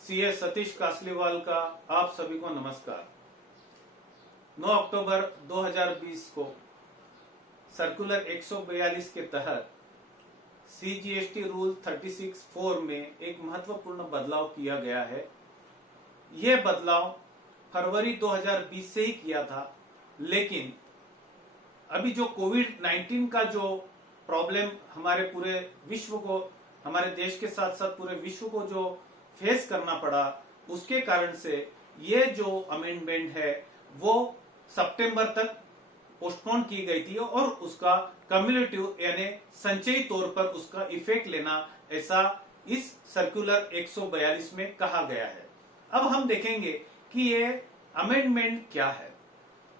CA Satish Kasliwal का आप सभी को नमस्कार। 9 अक्टूबर 2020 को सर्कुलर 142 के तहत सीजीएसटी रूल 36(4) में एक महत्वपूर्ण बदलाव किया गया है। यह बदलाव फरवरी 2020 से ही किया था, लेकिन अभी जो कोविड-19 का जो प्रॉब्लम हमारे पूरे विश्व को, हमारे देश के साथ साथ पूरे विश्व को जो फेस करना पड़ा, उसके कारण से ये जो अमेंडमेंट है वो सितंबर तक पोस्टपोन की गई थी और उसका कम्युलेटिव यानी संचयी तौर पर उसका इफेक्ट लेना, ऐसा इस सर्कुलर 142 में कहा गया है। अब हम देखेंगे कि ये अमेंडमेंट क्या है।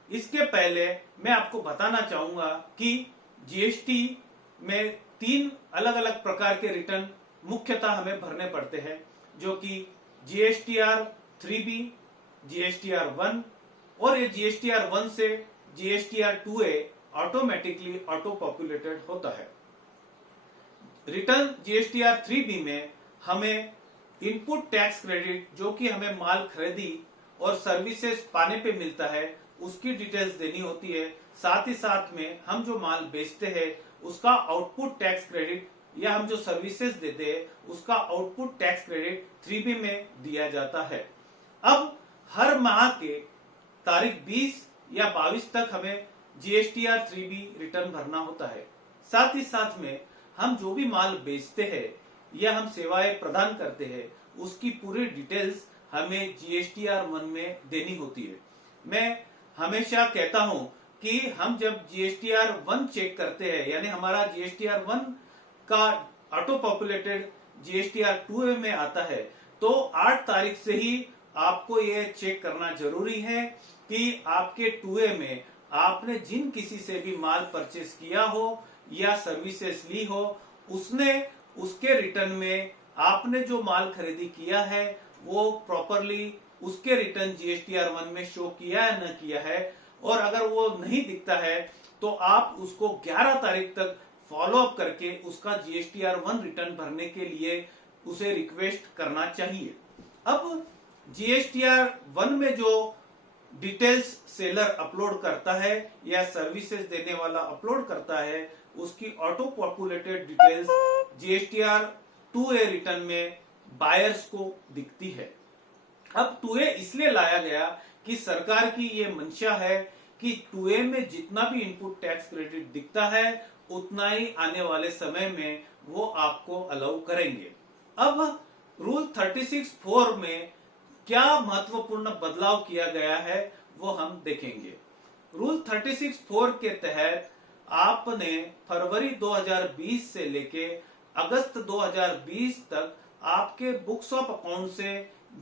इसके पहले मैं आपको बताना चाहूंगा कि जीएसटी में 3 अलग अलग प्रकार के रिटर्न मुख्यतः हमें भरने पड़ते हैं, जो कि जीएसटीआर 3B, जीएसटीआर 1 और ये जीएसटीआर 1 से GSTR 2A automatically auto populated होता है। रिटर्न जीएसटीआर 3B में हमें इनपुट टैक्स क्रेडिट, जो कि हमें माल खरीदी और सर्विसेज पाने पे मिलता है, उसकी डिटेल्स देनी होती है। साथ ही साथ में हम जो माल बेचते हैं उसका आउटपुट टैक्स क्रेडिट, या हम जो सर्विसेज देते हैं उसका आउटपुट टैक्स क्रेडिट 3B में दिया जाता है। अब हर माह के तारीख 20 या 22 तक हमें जीएसटीआर 3B रिटर्न भरना होता है। साथ ही साथ में हम जो भी माल बेचते हैं या हम सेवाएं प्रदान करते हैं, उसकी पूरी डिटेल्स हमें जीएसटीआर 1 में देनी होती है। मैं हमेशा कहता हूं कि हम जब जीएसटीआर 1 चेक करते हैं, यानी हमारा जीएसटीआर 1 का ऑटो पॉपुलेटेड जीएसटीआर 2A में आता है, तो 8 तारीख से ही आपको ये चेक करना जरूरी है कि आपके 2A में आपने जिन किसी से भी माल परचेस किया हो या सर्विसेज ली हो, उसने उसके रिटर्न में आपने जो माल खरीदी किया है वो प्रॉपरली उसके रिटर्न जीएसटीआर 1 में शो किया है न किया है। और अगर वो नहीं दिखता है तो आप उसको 11 तारीख तक फॉलो अप करके उसका जीएसटीआर 1 रिटर्न भरने के लिए उसे रिक्वेस्ट करना चाहिए। अब जीएसटीआर 1 में जो डिटेल्स सेलर अपलोड करता है या सर्विसेज देने वाला अपलोड करता है, उसकी auto populated details GSTR 2A return में बायर्स को दिखती है। अब 2A इसलिए लाया गया कि सरकार की ये मंशा है कि 2A में जितना भी इनपुट टैक्स क्रेडिट दिखता है उतना ही आने वाले समय में वो आपको अलाउ करेंगे। अब रूल 36(4) में क्या महत्वपूर्ण बदलाव किया गया है वो हम देखेंगे। रूल 36(4) के तहत आपने फरवरी 2020 से लेके अगस्त 2020 तक आपके बुक्स ऑफ अकाउंट से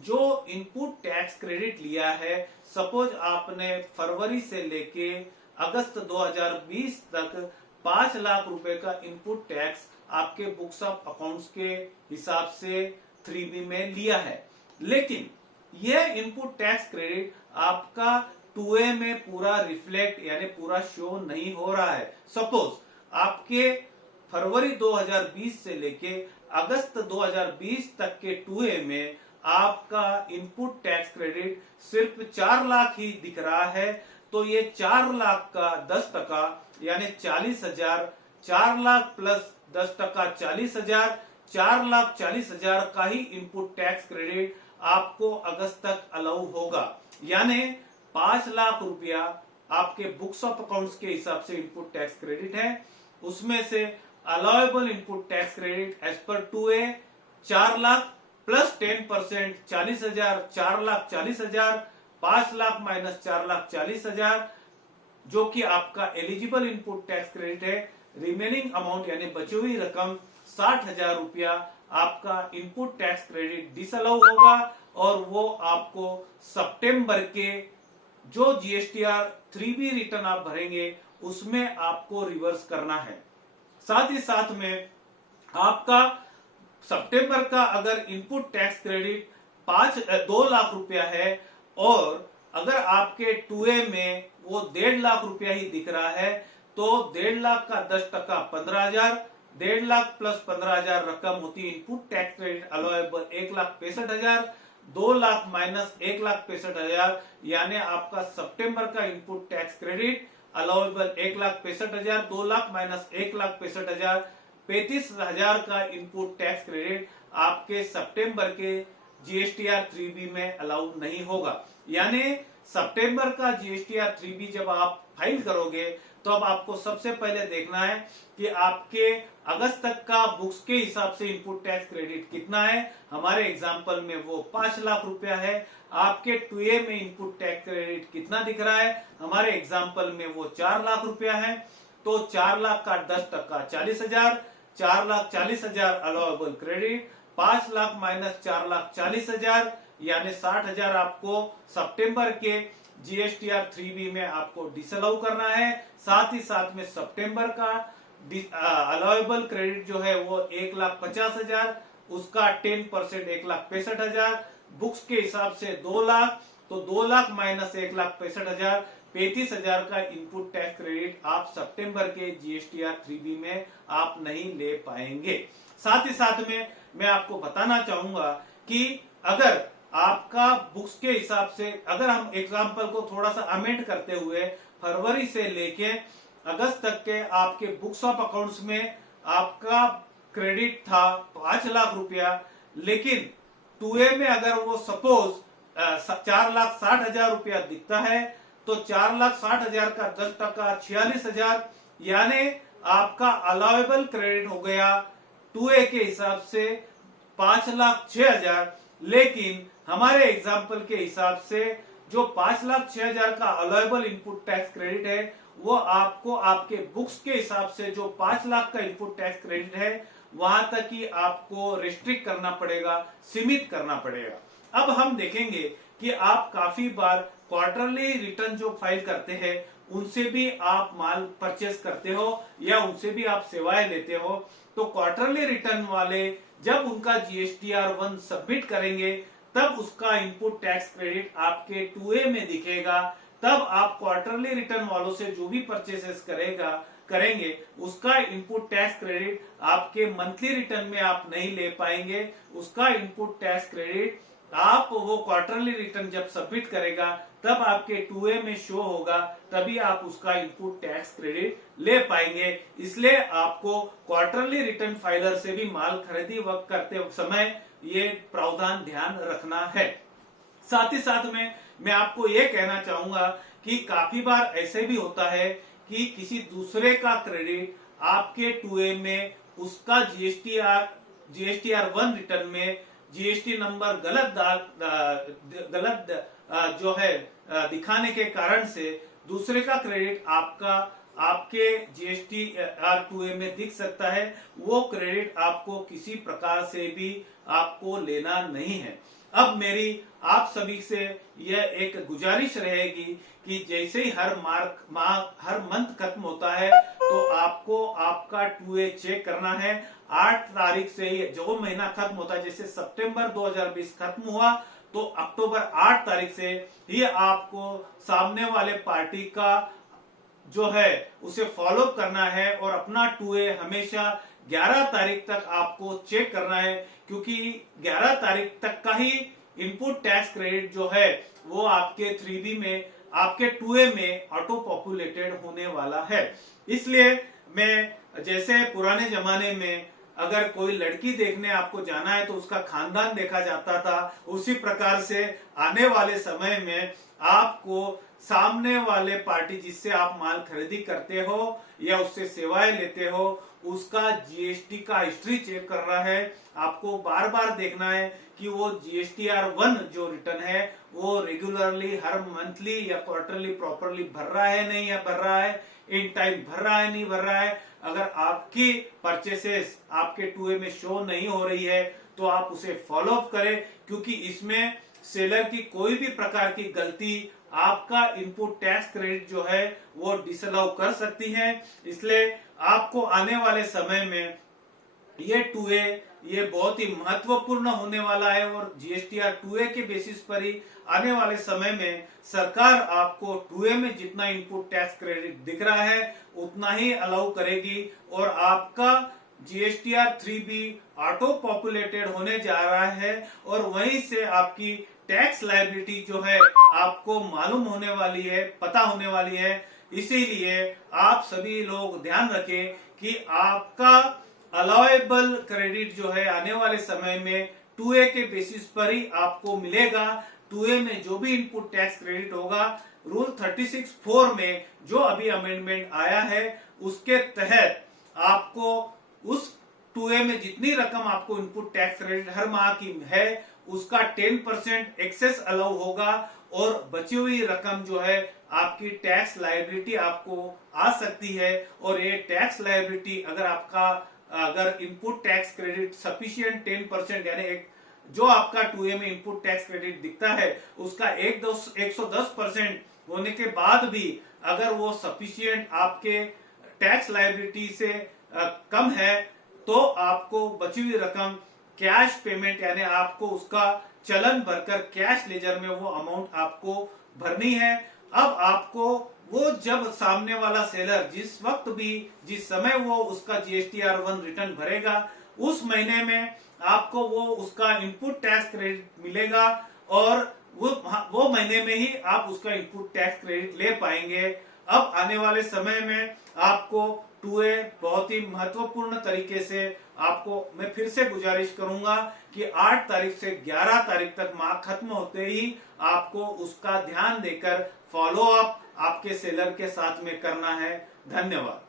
जो इनपुट टैक्स क्रेडिट लिया है, सपोज आपने फरवरी से लेके अगस्त 2020 तक 5 लाख रुपए का इनपुट टैक्स आपके बुक्स ऑफ अकाउंट्स के हिसाब से 3B में लिया है, लेकिन यह इनपुट टैक्स क्रेडिट आपका 2A में पूरा रिफ्लेक्ट यानी पूरा शो नहीं हो रहा है। सपोज आपके फरवरी 2020 से लेके अगस्त 2020 तक के 2A में आपका इनपुट टैक्स क्रेडिट सिर्फ 4 लाख ही दिख रहा है, तो ये 4 लाख का 10% यानी 40,000, 4 लाख प्लस 10% 40,000, 4,40,000 का ही इनपुट टैक्स क्रेडिट आपको अगस्त तक अलाउ होगा। यानी 5 लाख रुपया आपके बुक्स ऑफ अकाउंट्स के हिसाब से इनपुट टैक्स क्रेडिट है, उसमें से allowable input tax credit as per 2A 4 lakh plus 10% 40,000, 4,40,000, 5 lakh minus 4,40,000, जो कि आपका एलिजिबल इनपुट टैक्स क्रेडिट है। रिमेनिंग अमाउंट यानी बची हुई रकम 60,000 रुपया आपका इनपुट टैक्स क्रेडिट डिसअलाउ होगा और वो आपको सितंबर के जो जीएसटीआर 3B रिटर्न आप भरेंगे उसमें आपको रिवर्स करना है। साथ ही साथ में आपका सितंबर का अगर इनपुट टैक्स क्रेडिट 2 लाख रुपया है और अगर आपके 2A में वो 1.5 लाख रुपया ही दिख रहा है, तो 1.5 लाख का 10% 15,000, 1.5 लाख प्लस 15,000 रकम होती है input tax credit allowable 1,65,000। 2 lakh minus 1,65,000 यानी आपका सितंबर का input tax credit allowable 1,65,000, 2 lakh minus 1,65,000, 35,000 का इनपुट टैक्स क्रेडिट आपके सितंबर के जीएसटीआर 3B में अलाउ नहीं होगा। यानी सितंबर का जीएसटीआर 3B जब आप फाइल करोगे तो अब आपको सबसे पहले देखना है कि आपके अगस्त तक का बुक्स के हिसाब से इनपुट टैक्स क्रेडिट कितना है। हमारे एग्जांपल में वो 5 लाख रुपया है। आपके 2A में इनपुट टैक्स क्रेडिट कितना दिख रहा है, हमारे एग्जांपल में वो 4 लाख रुपया है। तो 4 लाख का 10% 40,000, 4,40,000 अलाउेबल क्रेडिट, 5 लाख माइनस 4,40,000 यानी 60,000 आपको सितंबर के जीएसटीआर 3B में आपको डिसअलाउ करना है। साथ ही साथ में सितंबर का अलाउेबल क्रेडिट जो है वो 1,50,000, उसका 10% 1,65,000, बुक्स के हिसाब से 2 लाख, तो 2 लाख माइनस 1,65,000 35,000 का इनपुट टैक्स क्रेडिट आप सितंबर के जीएसटीआर 3B में आप नहीं ले पाएंगे। साथ ही साथ में मैं आपको बताना चाहूंगा कि अगर आपका बुक्स के हिसाब से, अगर हम एग्जाम्पल को थोड़ा सा अमेंड करते हुए फरवरी से लेके अगस्त तक के आपके बुक्स ऑफ अकाउंट्स में आपका क्रेडिट था 5 लाख रुपया, लेकिन 2A में अगर वो सपोज 4,60,000 रुपया दिखता है तो 4,60,000 का 10% 46,000 यानी आपका अलाउेबल क्रेडिट हो गया 2A के हिसाब से 5,06,000। लेकिन हमारे एग्जाम्पल के हिसाब से जो 5,06,000 का अलाउेबल इनपुट टैक्स क्रेडिट है वो आपको आपके बुक्स के हिसाब से जो 5 लाख का इनपुट टैक्स क्रेडिट है वहां तक ही आपको रिस्ट्रिक्ट करना पड़ेगा, सीमित करना पड़ेगा। अब हम देखेंगे कि आप काफी बार क्वार्टरली रिटर्न जो फाइल करते हैं उनसे भी आप माल परचेस करते हो या उनसे भी आप सेवाएं लेते हो। तो क्वार्टरली रिटर्न वाले जब उनका जीएसटीआर 1 सबमिट करेंगे तब उसका इनपुट टैक्स क्रेडिट आपके 2A में दिखेगा। तब आप क्वार्टरली रिटर्न वालों से जो भी परचेसेस करेंगे उसका इनपुट टैक्स क्रेडिट आपके मंथली रिटर्न में आप नहीं ले पाएंगे। उसका इनपुट टैक्स क्रेडिट आप वो क्वार्टरली रिटर्न जब सबमिट करेगा तब आपके 2A में शो होगा, तभी आप उसका इनपुट टैक्स क्रेडिट ले पाएंगे। इसलिए आपको क्वार्टरली रिटर्न फाइलर से भी माल खरीदी वक्त करते समय ये प्रावधान ध्यान रखना है। साथ ही साथ में मैं आपको ये कहना चाहूंगा कि काफी बार ऐसे भी होता है कि किसी दूसरे का क्रेडिट आपके 2A में उसका जीएसटीआर 1 रिटर्न में जीएसटी नंबर गलत जो है दिखाने के कारण से दूसरे का क्रेडिट आपके जीएसटीआर 2A में दिख सकता है। वो क्रेडिट आपको किसी प्रकार से भी आपको लेना नहीं है। अब मेरी आप सभी से यह एक गुजारिश रहेगी कि जैसे ही हर मंथ खत्म होता है तो आपको आपका 2A चेक करना है। 8 तारीख से ही जो महीना खत्म होता है, जैसे सितंबर 2020 खत्म हुआ तो अक्टूबर 8 तारीख से ही आपको सामने वाले पार्टी का जो है उसे फॉलो करना है और अपना 2A हमेशा 11 तारीख तक आपको चेक करना है, क्योंकि 11 तारीख तक का ही इनपुट टैक्स क्रेडिट जो है वो आपके 3B में आपके 2A में ऑटो पॉपुलेटेड होने वाला है। इसलिए मैं जैसे पुराने जमाने में अगर कोई लड़की देखने आपको जाना है तो उसका खानदान देखा जाता था, उसी प्रकार से आने वाले समय में आपको सामने वाले पार्टी जिससे आप माल खरीदी करते हो या उससे सेवाएं लेते हो उसका जीएसटी का हिस्ट्री चेक कर रहा है। आपको बार बार देखना है कि वो जीएसटीआर 1 जो रिटर्न है वो रेगुलरली हर मंथली या क्वार्टरली प्रॉपरली भर रहा है नहीं या भर रहा है, इन टाइम भर रहा है नहीं भर रहा है। अगर आपकी परचेसेस आपके 2A में शो नहीं हो रही है तो आप उसे फॉलो अप करें, क्योंकि इसमें सेलर की कोई भी प्रकार की गलती आपका इनपुट टैक्स क्रेडिट जो है वो डिसअलाउ कर सकती है। इसलिए आपको आने वाले समय में ये 2A ये बहुत ही महत्वपूर्ण होने वाला है और जीएसटीआर 2A के बेसिस पर ही आने वाले समय में सरकार आपको 2A में जितना इनपुट टैक्स क्रेडिट दिख रहा है उतना ही अलाउ करेगी और आपका GSTR 3B ऑटो पॉपुलेटेड होने जा रहा है और वहीं से आपकी टैक्स लायबिलिटी जो है आपको मालूम होने वाली है, पता होने वाली है। इसीलिए आप सभी लोग ध्यान रखें कि आपका अलाउएबल क्रेडिट जो है आने वाले समय में 2A के बेसिस पर ही आपको मिलेगा। 2A में जो भी इनपुट टैक्स क्रेडिट होगा, रूल 36(4) में जो अभी अमेंडमेंट आया है उसके तहत आपको उस 2A में जितनी रकम आपको इनपुट टैक्स क्रेडिट हर माह की है उसका 10% एक्सेस अलाउ होगा और बची हुई रकम जो है आपकी टैक्स लायबिलिटी आपको आ सकती है। और ये टैक्स लायबिलिटी अगर इनपुट टैक्स क्रेडिट सफिशिएंट 10% यानी जो आपका 2A में इनपुट टैक्स क्रेडिट दिखता है उसका 110% होने के बाद भी अगर वो सफिशिएंट आपके टैक्स लायबिलिटी से कम है तो आपको बची हुई रकम कैश पेमेंट यानी आपको उसका चलन भरकर कैश लेजर में वो अमाउंट आपको भरनी है। अब आपको वो जब सामने वाला सेलर जिस समय वो उसका GSTR 1 रिटर्न भरेगा उस महीने में आपको वो उसका इनपुट टैक्स क्रेडिट मिलेगा और वो महीने में ही आप उसका इनपुट टैक्स क्रेडिट ले पाएंगे। अब आने वाले समय में आपको 2A बहुत ही महत्वपूर्ण तरीके से आपको मैं फिर से गुजारिश करूंगा कि 8 तारीख से 11 तारीख तक माह खत्म होते ही आपको उसका ध्यान देकर फॉलो अप आपके सेलर के साथ में करना है। धन्यवाद।